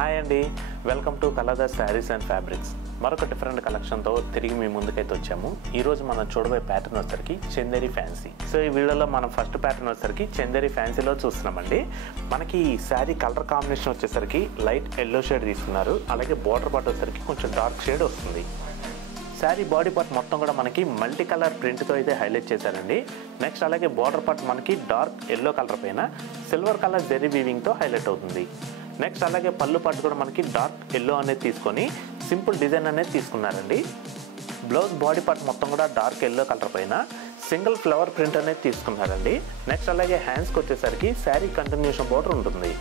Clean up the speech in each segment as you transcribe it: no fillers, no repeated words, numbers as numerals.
Hi అండి, welcome to colours saris and fabrics. మరొక different కలెక్షన్తో తిరిగి మీ ముందుకైతే వచ్చాము. ఈరోజు మనం చూడబోయే ప్యాటర్న్ వచ్చేసరికి చందేరి ఫ్యాన్సీ. సో ఈ వీడియోలో మనం ఫస్ట్ ప్యాటర్న్ వచ్చేసరికి చందేరి ఫ్యాన్సీలో చూస్తున్నామండి. మనకి ఈ శారీ కలర్ కాంబినేషన్ వచ్చేసరికి లైట్ ఎల్లో షేడ్ తీసుకున్నారు. అలాగే బోర్డర్ పార్ట్ వచ్చేసరికి కొంచెం డార్క్ షేడ్ వస్తుంది. శారీ బాడీ పార్ట్ మొత్తం కూడా మనకి మల్టీ కలర్ ప్రింట్తో అయితే హైలైట్ చేశారండి. నెక్స్ట్ అలాగే బోర్డర్ పార్ట్ మనకి డార్క్ ఎల్లో కలర్ పైన సిల్వర్ కలర్ జెరీ వీవింగ్తో హైలైట్ అవుతుంది. నెక్స్ట్ అలాగే పళ్ళు పార్ట్ కూడా మనకి డార్క్ ఎల్లో అనేది తీసుకొని సింపుల్ డిజైన్ అనేది తీసుకున్నారండి. బ్లౌజ్ బాడీ పార్ట్ మొత్తం కూడా డార్క్ ఎల్లో కలర్ పైన సింగిల్ ఫ్లవర్ ప్రింట్ అనేది తీసుకున్నారండి. నెక్స్ట్ అలాగే హ్యాండ్స్కి వచ్చేసరికి శారీ కంటిన్యూషన్ బోర్డర్ ఉంటుంది.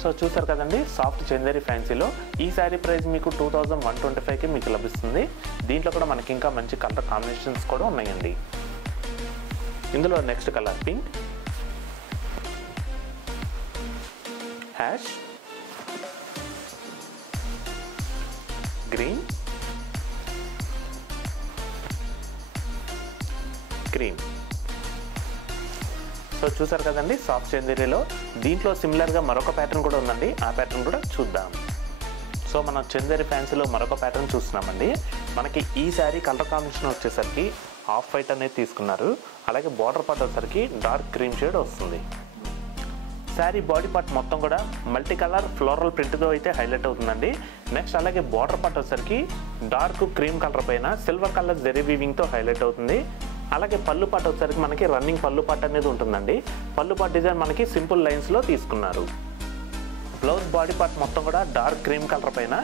సో చూసారు కదండి, సాఫ్ట్ చందేరి ఫ్యాన్సీలో ఈ శారీ ప్రైస్ మీకు 2125కి మీకు లభిస్తుంది. దీంట్లో కూడా మనకి ఇంకా మంచి కలర్ కాంబినేషన్స్ కూడా ఉన్నాయండి. ఇందులో next colour pink, hash, green, cream. So చూసారు కదండి, సాఫ్ట్ చందేరిలో దీంట్లో సిమిలర్గా మరొక ప్యాటర్న్ కూడా ఉందండి. ఆ ప్యాటర్న్ కూడా చూద్దాం. సో మనం చందేరి ఫ్యాన్సీలో మరొక ప్యాటర్న్ చూస్తున్నామండి. మనకి ఈ శారీ కలర్ కాంబినేషన్ వచ్చేసరికి ఆఫ్ వైట్ అనేది తీసుకున్నారు. అలాగే బార్డర్ పార్ట్ వచ్చేసరికి డార్క్ క్రీమ్ షేడ్ వస్తుంది. శారీ బాడీ పార్ట్ మొత్తం కూడా మల్టీ కలర్ ఫ్లోరల్ ప్రింట్తో అయితే హైలైట్ అవుతుందండి. నెక్స్ట్ అలాగే బార్డర్ పార్ట్ వచ్చేసరికి డార్క్ క్రీమ్ కలర్ పైన సిల్వర్ కలర్ జెరీ వీవింగ్తో హైలైట్ అవుతుంది. అలాగే పళ్ళు పార్ట్ వచ్చేసరికి మనకి రన్నింగ్ పళ్ళు పార్ట్ అనేది ఉంటుందండి. పళ్ళు పార్ట్ డిజైన్ మనకి సింపుల్ లైన్స్లో తీసుకున్నారు. బ్లౌజ్ బాడీ పార్ట్ మొత్తం కూడా డార్క్ క్రీమ్ కలర్ పైన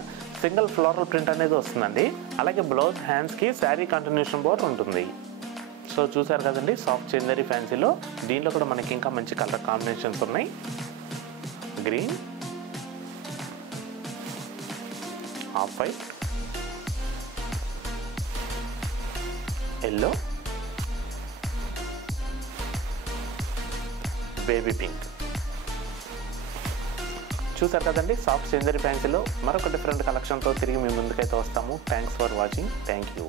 సింగిల్ ఫ్లోరల్ ప్రింట్ అనేది వస్తుందండి. అలాగే బ్లౌజ్ హ్యాండ్స్కి శారీ కంటిన్యూషన్ బోర్డర్ ఉంటుంది. సో చూసారు కదండి, సాఫ్ట్ చందేరి ఫ్యాన్సీలో దీంట్లో కూడా మనకి ఇంకా మంచి కలర్ కాంబినేషన్స్ ఉన్నాయి. Green, off white, yellow, baby pink. చూసారు కదండి, సాఫ్ట్ చందేరి ఫ్యాన్సీలో మరొక డిఫరెంట్ కలెక్షన్తో తిరిగి మీ ముందుకైతే వస్తాము. Thanks for watching. Thank you.